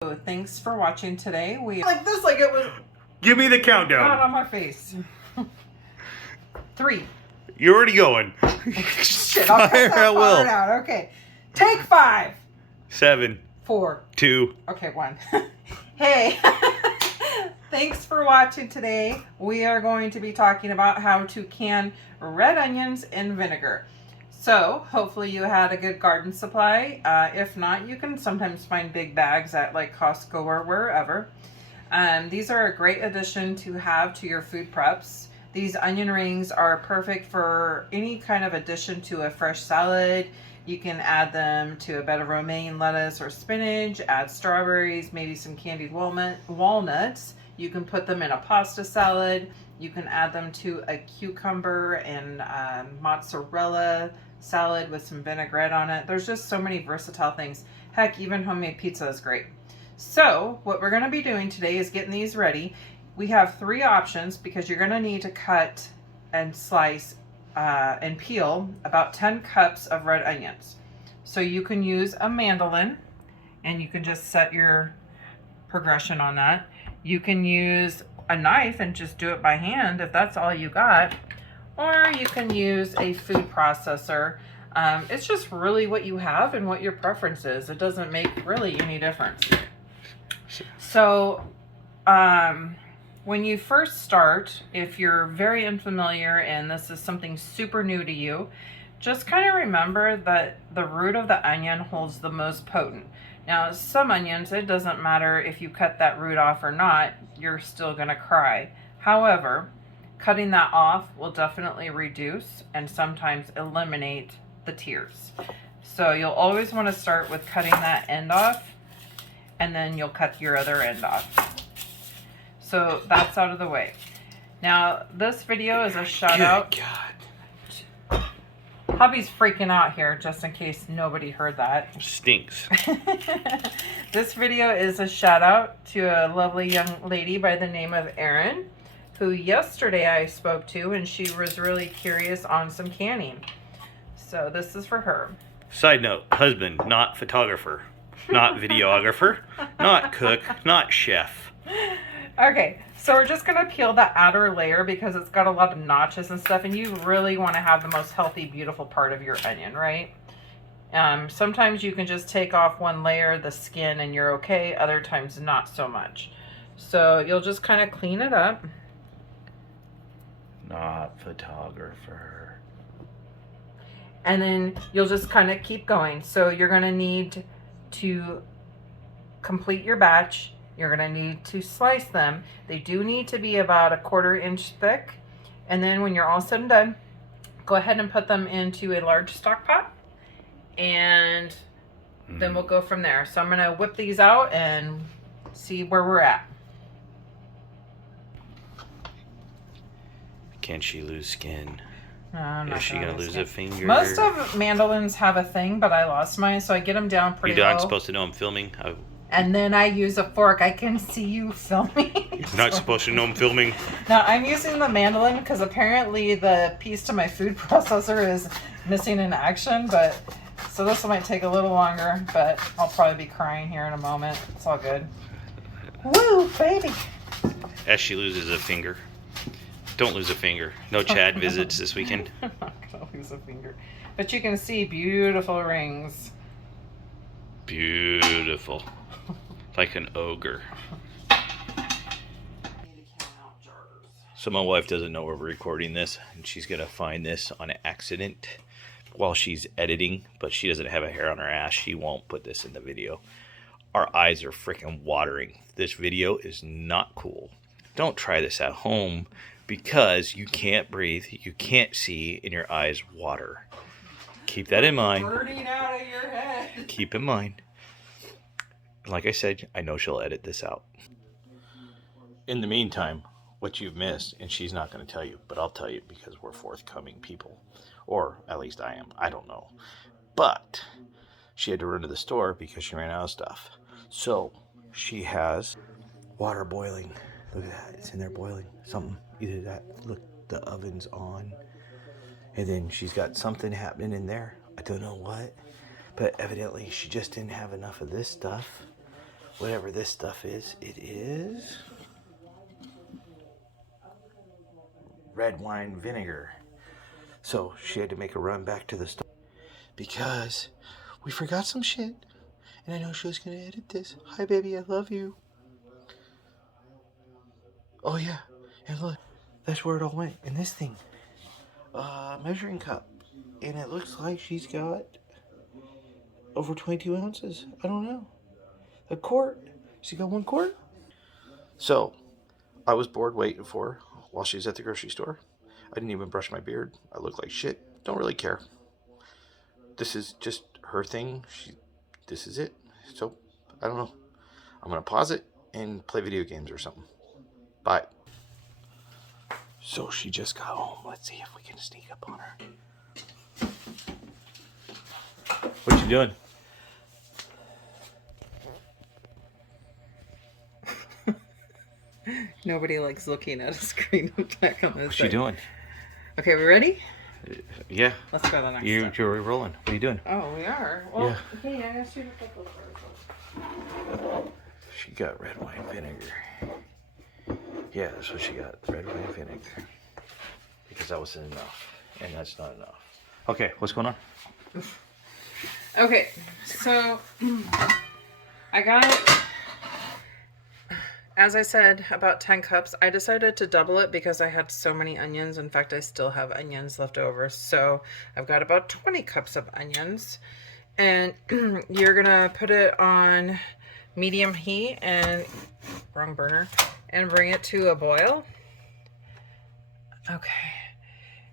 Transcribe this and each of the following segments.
So thanks for watching today. We like this like it was. Give me the countdown. Not on my face. 3. You're already going. Shit, I'll cut that part out. Okay. Take 5. 7. 4. 2. Okay, 1. Hey. Thanks for watching today. We are going to be talking about how to can red onions in vinegar. So hopefully you had a good garden supply. If not, you can sometimes find big bags at like Costco or wherever. These are a great addition to have to your food preps. These onion rings are perfect for any kind of addition to a fresh salad. You can add them to a bed of romaine lettuce or spinach, add strawberries, maybe some candied walnuts. You can put them in a pasta salad. You can add them to a cucumber and mozzarella salad with some vinaigrette on it. There's just so many versatile things. Heck, even homemade pizza is great. So what we're going to be doing today is getting these ready. We have 3 options because you're going to need to cut and slice and peel about 10 cups of red onions. So you can use a mandolin and you can just set your progression on that. You can use a knife and just do it by hand if that's all you got, or you can use a food processor. It's just really what you have and what your preference is. It doesn't make really any difference. So when you first start, if you're very unfamiliar and this is something super new to you, just kind of remember that the root of the onion holds the most potent. Now, some onions, it doesn't matter if you cut that root off or not, you're still going to cry. However, cutting that off will definitely reduce and sometimes eliminate the tears. So you'll always want to start with cutting that end off, and then you'll cut your other end off. So that's out of the way. Now, this video is a shout out. God. Hubby's freaking out here just in case nobody heard that. Stinks. This video is a shout out to a lovely young lady by the name of Erin, who yesterday I spoke to, and she was really curious on some canning. So this is for her. Side note, husband, not photographer, not videographer, not cook, not chef. Okay, so we're just going to peel the outer layer because it's got a lot of notches and stuff, and you really want to have the most healthy, beautiful part of your onion, right? Sometimes you can just take off one layer, the skin, and you're okay. Other times, not so much. So you'll just kind of clean it up. Not photographer. And then you'll just kind of keep going. So you're going to need to complete your batch. You're going to need to slice them. They do need to be about 1/4 inch thick. And then when you're all said and done, go ahead and put them into a large stock pot. And then we'll go from there. So I'm going to whip these out and see where we're at. Can she lose skin? Is she going to lose a finger? Most of mandolins have a thing, but I lost mine, so I get them down pretty You're low. not supposed to know I'm filming. And then I use a fork. I can see you filming. You're not supposed to know I'm filming. Now, I'm using the mandolin because apparently the piece to my food processor is missing in action. But so this might take a little longer, but I'll probably be crying here in a moment. It's all good. Woo, baby. As she loses a finger. Don't lose a finger. No Chad visits this weekend. I'm not going to lose a finger. But you can see beautiful rings. Beautiful. Like an ogre. So my wife doesn't know we're recording this, and she's going to find this on accident while she's editing, but she doesn't have a hair on her ass. She won't put this in the video. Our eyes are freaking watering. This video is not cool. Don't try this at home because you can't breathe, you can't see, and your eyes water. Keep that in mind. Burning out of your head. Keep in mind. Like I said, I know she'll edit this out. In the meantime, what you've missed, and she's not going to tell you, but I'll tell you because we're forthcoming people. Or at least I am. I don't know. But she had to run to the store because she ran out of stuff. So she has water boiling. Look at that. It's in there boiling. Something. Either that. Look, the oven's on. And then she's got something happening in there. I don't know what. But evidently she just didn't have enough of this stuff. whatever this stuff is. It is red wine vinegar. So she had to make a run back to the store because we forgot some shit. And I know she was going to edit this. Hi, baby, I love you. Oh, yeah. And look, that's where it all went. And this thing, measuring cup. And it looks like she's got over 22 ounces. I don't know. A quart. She got 1 quart. So, I was bored waiting for her while she was at the grocery store. I didn't even brush my beard. I look like shit. Don't really care. This is just her thing. This is it. So, I don't know. I'm going to pause it and play video games or something. Bye. So she just got home. Let's see if we can sneak up on her. What you doing? Nobody likes looking at a screen back on this. What's she doing? Okay, we ready? Yeah. Let's go to the next step. You're rolling. What are you doing? Oh, we are. Well, Yeah. hey, I asked you to take a look. She got red wine vinegar. Yeah, that's what she got. Red wine vinegar. Because that wasn't enough. And that's not enough. Okay, what's going on? Okay, so I got, as I said, about 10 cups. I decided to double it because I had so many onions. In fact, I still have onions left over. So I've got about 20 cups of onions. And you're going to put it on medium heat and, wrong burner, and bring it to a boil. Okay.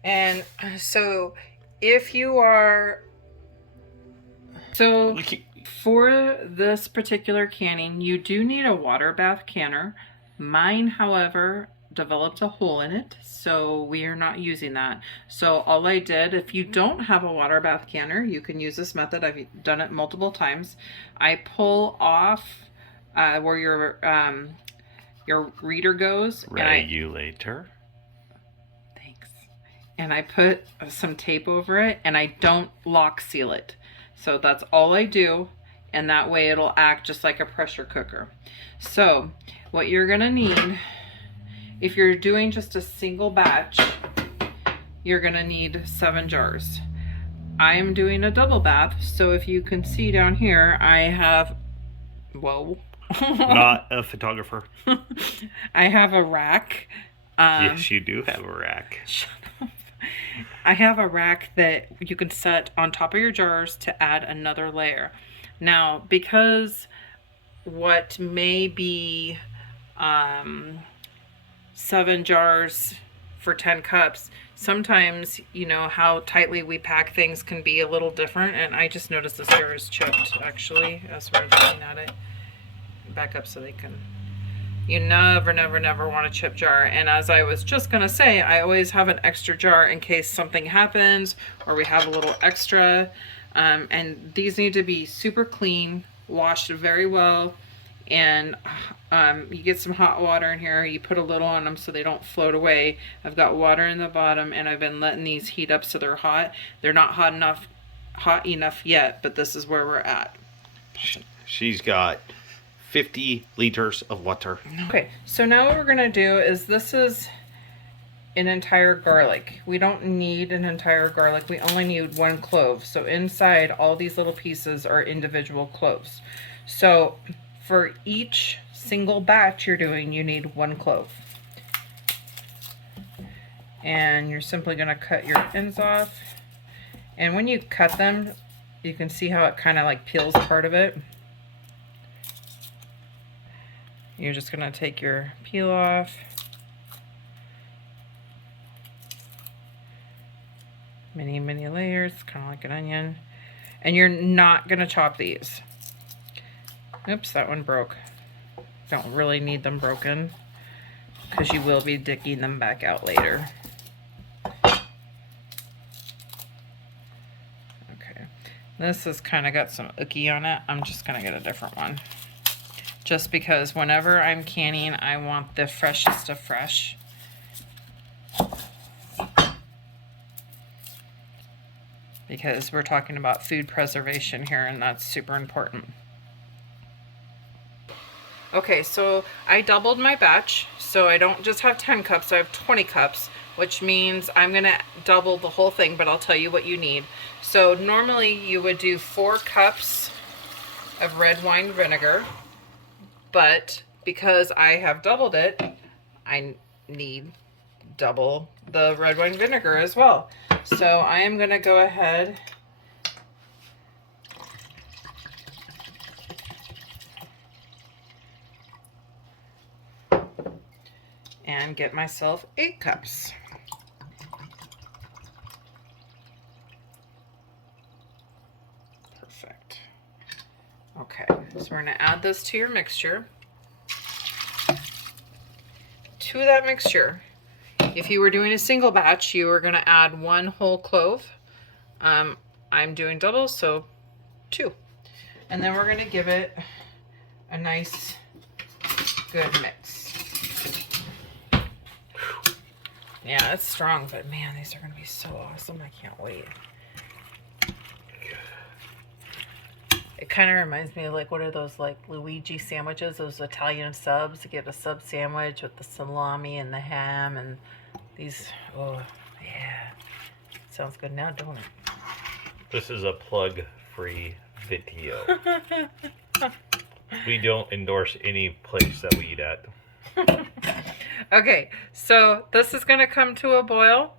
And so if you are... So for this particular canning, you do need a water bath canner. Mine, however, developed a hole in it, so we are not using that. So all I did, if you don't have a water bath canner, you can use this method. I've done it multiple times. I pull off where your reader goes. Regulator. Thanks. And I put some tape over it, and I don't lock seal it. So that's all I do, and that way it'll act just like a pressure cooker. So what you're gonna need, if you're doing just a single batch, you're gonna need 7 jars. I am doing a double bath, so if you can see down here, I have, whoa. Not a photographer. I have a rack. Yes, you do have a rack. Shut up. I have a rack that you can set on top of your jars to add another layer. Now, because what may be 7 jars for 10 cups, sometimes, you know, how tightly we pack things can be a little different. And I just noticed this jar is chipped, actually, as we're looking at it. Back up so they can... You never want a chip jar. And as I was just gonna say, I always have an extra jar in case something happens or we have a little extra. And these need to be super clean, washed very well. And you get some hot water in here. You put a little on them so they don't float away. I've got water in the bottom, and I've been letting these heat up so they're hot. They're not hot enough yet, but this is where we're at. She's got 50 liters of water. Okay, so now what we're gonna do is, this is an entire garlic. We don't need an entire garlic. We only need 1 clove. So inside, all these little pieces are individual cloves. So for each single batch you're doing, you need 1 clove. And you're simply gonna cut your ends off. And when you cut them, you can see how it kind of like peels part of it. You're just gonna take your peel off. Many layers, kind of like an onion. And you're not gonna chop these. Oops, that one broke. Don't really need them broken, because you will be digging them back out later. Okay, this has kind of got some ookie on it. I'm just gonna get a different one. Just because whenever I'm canning, I want the freshest of fresh. Because we're talking about food preservation here, and that's super important. Okay, so I doubled my batch, so I don't just have 10 cups, I have 20 cups, which means I'm gonna double the whole thing, but I'll tell you what you need. So normally you would do 4 cups of red wine vinegar, but because I have doubled it, I need double the red wine vinegar as well. So I am gonna go ahead and get myself 8 cups. Perfect. Okay, so we're gonna add this to your mixture. To that mixture, if you were doing a single batch, you were gonna add 1 whole clove. I'm doing double, so 2. And then we're gonna give it a nice, good mix. Yeah, it's strong, but man, these are gonna be so awesome. I can't wait. It kind of reminds me of like, what are those like Luigi sandwiches, those Italian subs? You get a sub sandwich with the salami and the ham and these, oh yeah. Sounds good now, don't it? This is a plug-free video. We don't endorse any place that we eat at. Okay, so this is gonna come to a boil.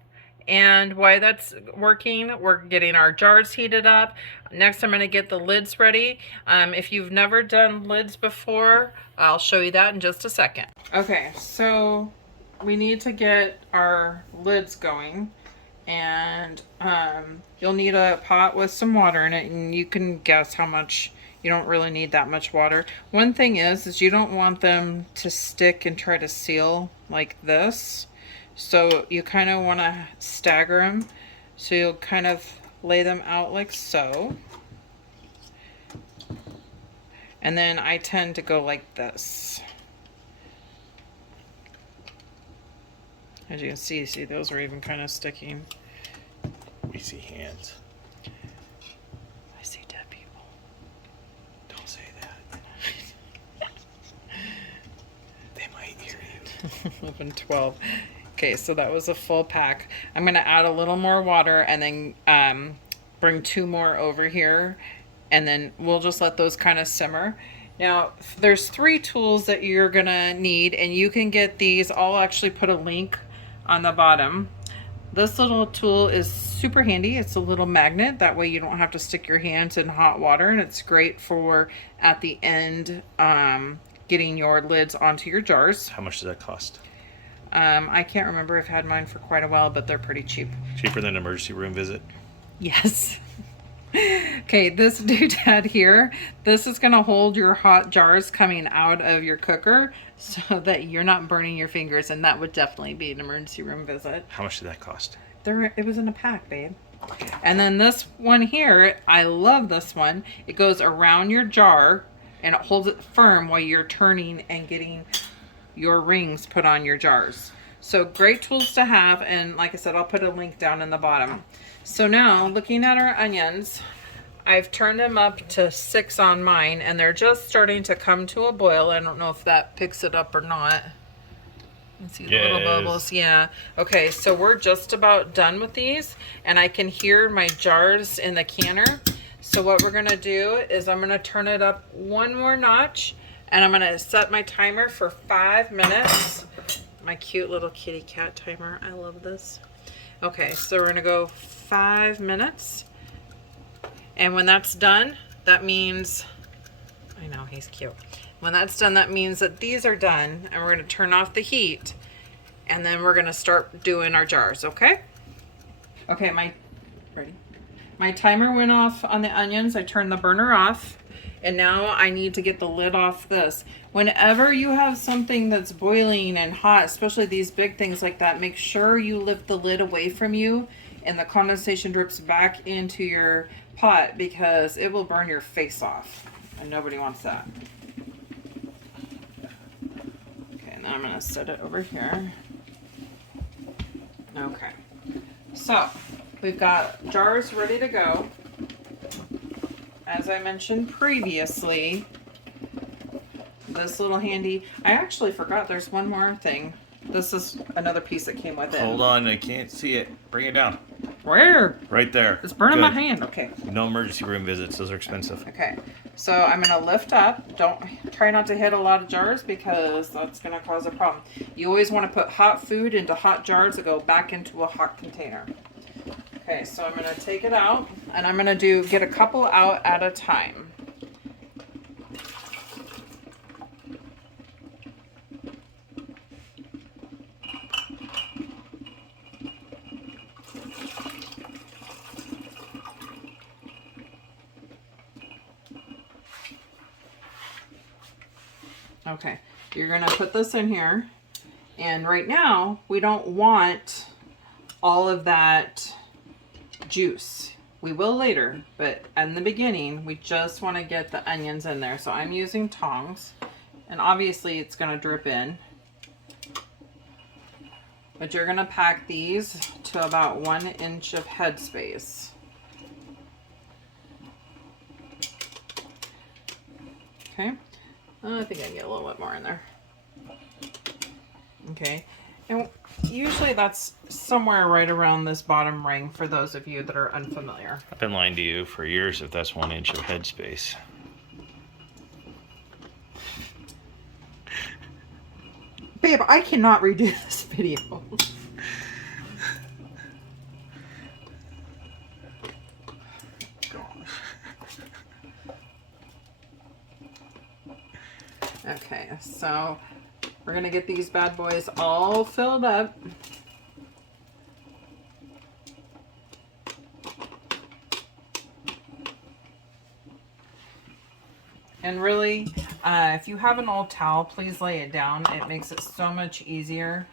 And while that's working, we're getting our jars heated up. Next, I'm gonna get the lids ready. If you've never done lids before, I'll show you that in just a second. Okay, so we need to get our lids going. And you'll need a pot with some water in it, and you can guess how much. You don't really need that much water. One thing is you don't want them to stick and try to seal like this. So you kind of want to stagger them. So you'll kind of lay them out like so. And then I tend to go like this. As you can see those are even kind of sticking. We see hands. I see dead people. Don't say that. They might hear you. 11, 12. Okay, so that was a full pack. I'm going to add a little more water and then bring 2 more over here. And then we'll just let those kind of simmer. Now, there's 3 tools that you're going to need, and you can get these. I'll actually put a link on the bottom. This little tool is super handy. It's a little magnet. That way you don't have to stick your hands in hot water, and it's great for at the end getting your lids onto your jars. How much does that cost? I can't remember. I've had mine for quite a while, but they're pretty cheap. Cheaper than an emergency room visit? Yes. Okay, this doodad here, this is going to hold your hot jars coming out of your cooker so that you're not burning your fingers, and that would definitely be an emergency room visit. How much did that cost? It was in a pack, babe. And then this one here, I love this one. It goes around your jar and it holds it firm while you're turning and getting your rings put on your jars. So great tools to have, and like I said, I'll put a link down in the bottom. So now, looking at our onions, I've turned them up to 6 on mine, and they're just starting to come to a boil. I don't know if that picks it up or not. Let's see the little bubbles. Yeah. Okay, so we're just about done with these, and I can hear my jars in the canner. So what we're gonna do is I'm gonna turn it up 1 more notch, and I'm gonna set my timer for 5 minutes. My cute little kitty cat timer. I love this. Okay, so we're gonna go 5 minutes. And when that's done, that means, I know, he's cute. When that's done, that means that these are done, and we're gonna turn off the heat, and then we're gonna start doing our jars, okay? Okay, my timer went off on the onions. I turned the burner off, and now I need to get the lid off this. Whenever you have something that's boiling and hot, especially these big things like that, make sure you lift the lid away from you and the condensation drips back into your pot, because it will burn your face off, and nobody wants that. Okay, and then I'm gonna set it over here. Okay, so we've got jars ready to go. As I mentioned previously, this little handy. I actually forgot there's one more thing. This is another piece that came with it. Hold on, I can't see it. Bring it down. Where? Right there. It's burning Good. my hand. Okay. No emergency room visits. Those are expensive. Okay. So I'm going to lift up. Don't try not to hit a lot of jars because that's going to cause a problem. You always want to put hot food into hot jars that go back into a hot container. Okay, so I'm going to take it out and I'm going to get a couple out at a time. Okay, you're gonna put this in here, and right now we don't want all of that juice. We will later, but in the beginning we just want to get the onions in there. So I'm using tongs, and obviously it's gonna drip in, but you're gonna pack these to about 1 inch of headspace. Okay. I think I can get a little bit more in there. Okay, and usually that's somewhere right around this bottom ring for those of you that are unfamiliar. I've been lying to you for years if that's 1 inch of headspace. Babe, I cannot redo this video. Okay, so we're gonna get these bad boys all filled up. And really, if you have an old towel, please lay it down. It makes it so much easier.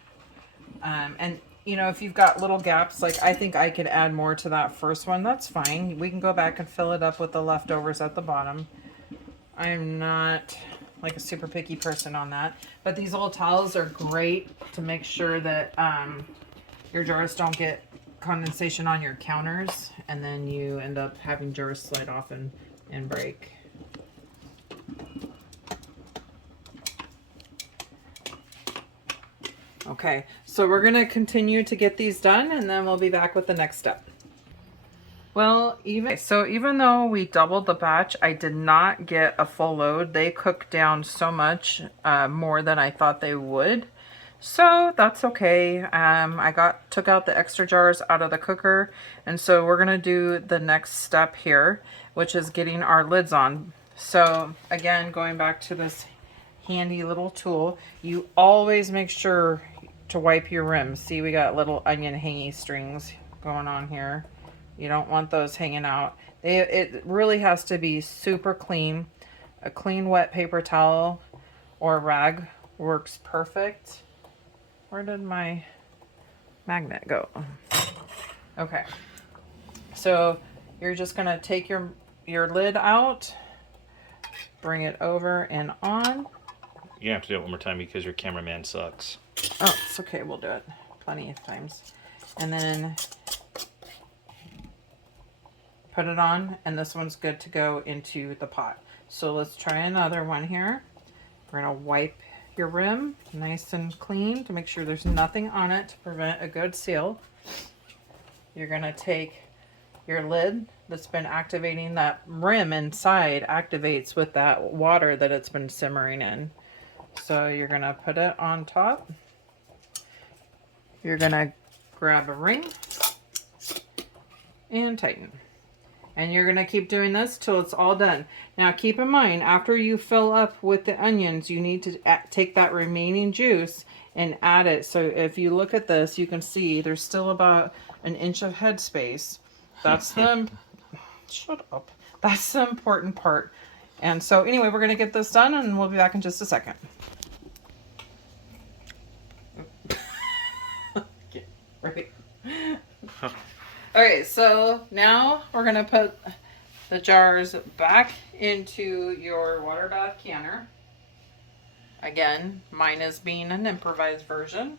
And you know, if you've got little gaps, like I think I could add more to that first one, that's fine. We can go back and fill it up with the leftovers at the bottom. I'm not like a super picky person on that, but these old towels are great to make sure that your jars don't get condensation on your counters, and then you end up having jars slide off and break. Okay, so we're gonna continue to get these done, and then we'll be back with the next step. Well, even though we doubled the batch, I did not get a full load. They cooked down so much more than I thought they would. So that's okay. I took out the extra jars out of the cooker, and so we're gonna do the next step here, which is getting our lids on. So again, going back to this handy little tool, you always make sure to wipe your rims. See, we got little onion hangy strings going on here. You don't want those hanging out. It really has to be super clean. A clean wet paper towel or rag works perfect. Where did my magnet go? Okay. So you're just gonna take your lid out, bring it over and on. You have to do it one more time because your cameraman sucks. Oh, it's okay. We'll do it plenty of times. And then put it on, and this one's good to go into the pot. So let's try another one here. We're gonna wipe your rim nice and clean to make sure there's nothing on it to prevent a good seal. You're gonna take your lid that's been activating, that rim inside activates with that water that it's been simmering in. So you're gonna put it on top. You're gonna grab a ring and tighten. And you're going to keep doing this till it's all done. Now keep in mind, after you fill up with the onions, you need to take that remaining juice and add it. So if you look at this, you can see there's still about 1 inch of headspace. That's the shut up. That's the important part. And so anyway, we're going to get this done, and we'll be back in just a second. Right. Alright, so now we're going to put the jars back into your water bath canner. Again, mine is being an improvised version.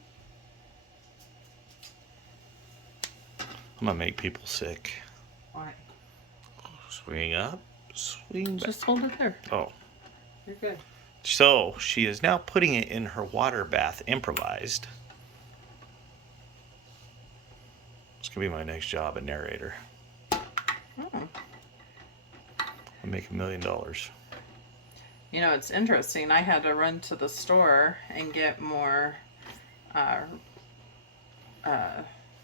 I'm gonna make people sick. Why? Swing up, swing back. Just hold it there. Oh. You're good. So she is now putting it in her water bath, improvised. It's gonna be my next job, a narrator. Hmm. I'll make $1 million. You know, it's interesting. I had to run to the store and get more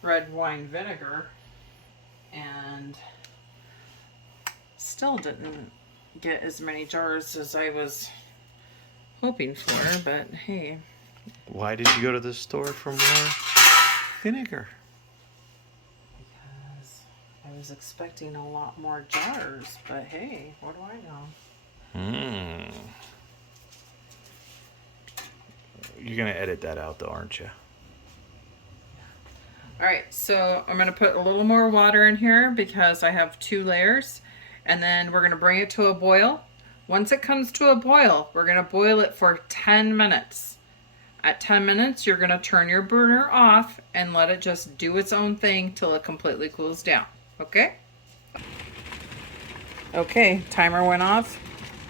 red wine vinegar, and still didn't get as many jars as I was hoping for, but hey. Why did you go to the store for more vinegar? Because I was expecting a lot more jars, but hey, what do I know? You're gonna edit that out though, aren't you? All right, so I'm gonna put a little more water in here because I have 2 layers, and then we're gonna bring it to a boil. Once it comes to a boil, we're gonna boil it for 10 minutes. At 10 minutes, you're gonna turn your burner off and let it just do its own thing till it completely cools down, okay? Okay, timer went off.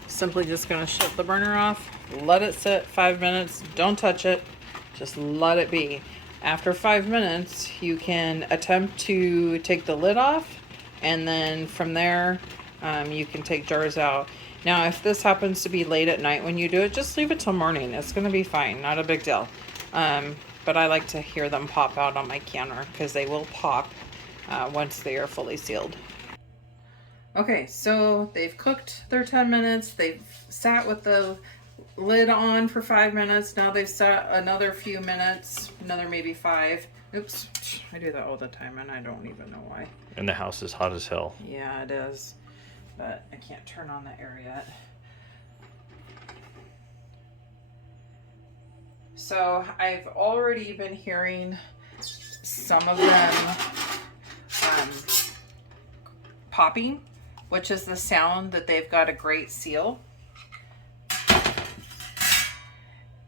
Simply just gonna shut the burner off, let it sit 5 minutes, don't touch it, just let it be. After 5 minutes, you can attempt to take the lid off, and then from there, you can take jars out. Now, if this happens to be late at night when you do it, just leave it till morning. It's gonna be fine, not a big deal. But I like to hear them pop out on my counter because they will pop once they are fully sealed. Okay, so they've cooked their 10 minutes. They've sat with the lid on for 5 minutes. Now they've sat another few minutes, another maybe 5. Oops, I do that all the time and I don't even know why. And the house is hot as hell. Yeah, it is, but I can't turn on the air yet. So I've already been hearing some of them popping, which is the sound that they've got a great seal.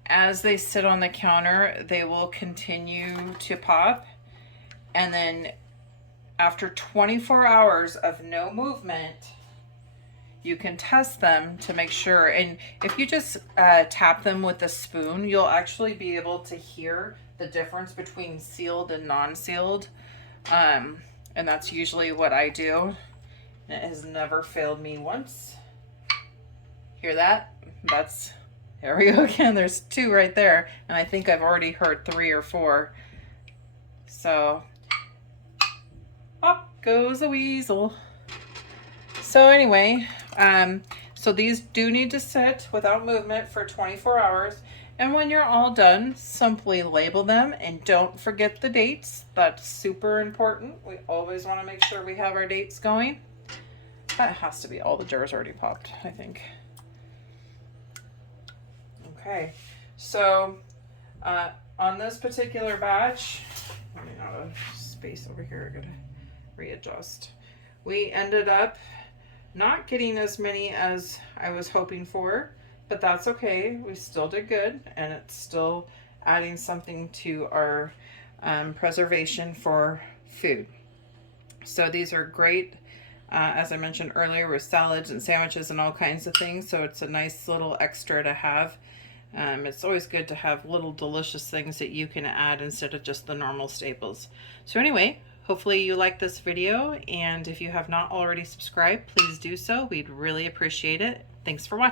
As they sit on the counter, they will continue to pop, and then after 24 hours of no movement, you can test them to make sure. And if you just tap them with a spoon, you'll actually be able to hear the difference between sealed and non-sealed. And that's usually what I do. And it has never failed me once. Hear that? There we go again. There's 2 right there. And I think I've already heard 3 or 4. So, up goes a weasel. So anyway, so these do need to sit without movement for 24 hours. And when you're all done, simply label them and don't forget the dates. That's super important. We always want to make sure we have our dates going. That has to be all the jars already popped, I think. Okay, so on this particular batch, running out of space over here, I gotta readjust. We ended up not getting as many as I was hoping for, but that's okay. We still did good, and it's still adding something to our preservation for food. So these are great, as I mentioned earlier, with salads and sandwiches and all kinds of things. So it's a nice little extra to have. It's always good to have little delicious things that you can add instead of just the normal staples. So anyway, hopefully you like this video, and if you have not already subscribed, please do so. We'd really appreciate it. Thanks for watching.